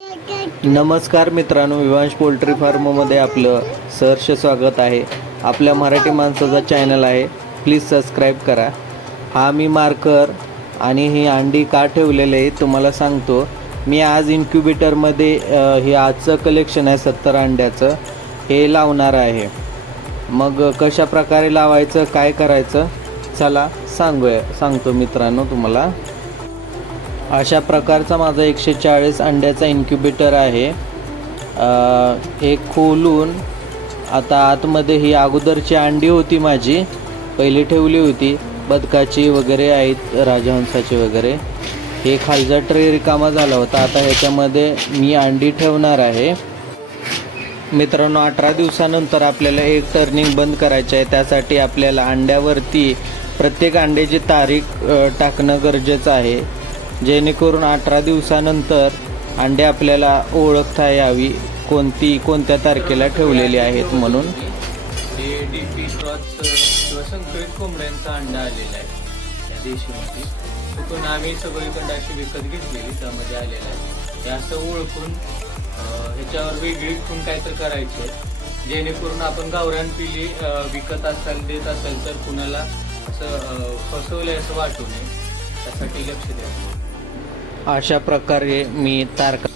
नमस्कार मित्रांनो, विवांश पोल्ट्री फार्ममध्ये आपलं सहर्ष स्वागत आहे. आपल्या मराठी माणसाचा चॅनल आहे, प्लीज सबस्क्राईब करा. हा मी मार्कर आणि ही अंडी का ठेवलेले आहे तुम्हाला सांगतो. मी आज इन्क्युबेटरमध्ये हे आजचं कलेक्शन आहे 70 अंड्याचं, हे लावणार आहे. मग कशा प्रकारे लावायचं, काय करायचं, चला सांगतो मित्रांनो तुम्हाला. अशा प्रकारचा माझा 140 अंड्याचा इन्क्युबेटर आहे. हे खोलून आता आतमध्ये ही अगोदरची अंडी होती माझी, पहिली ठेवली होती बदकाची वगैरे आहेत, राजहंसाची वगैरे. हे खालचा ट्रे रिकामा झाला होता. आता ह्याच्यामध्ये मी अंडी ठेवणार आहे. मित्रांनो, 18 दिवसानंतर आपल्याला एक टर्निंग बंद करायचं आहे. त्यासाठी आपल्याला अंड्यावरती प्रत्येक अंड्याची तारीख टाकणं गरजेचं आहे, जेणेकरून 18 दिवसानंतर अंडे आपल्याला ओळखता यावी कोणत्या तारखेला ठेवलेली आहेत म्हणून. हे डीपी क्रॉस किंवा संकरित कोंबड्यांचा अंडा आलेला आहे या देशीमध्ये. तिथून आम्ही सगळीकडे अशी विकत घेतलेली, त्यामध्ये आलेला आहे. हे असं ओळखून ह्याच्यावर वेगळी खून काहीतरी करायचे, जेणेकरून आपण गावरान पिली विकत असाल देत असेल तर कुणाला असं फसवलंय असं वाटू नये, त्यासाठी लक्ष द्यावं. अशा प्रकारे मी तारखा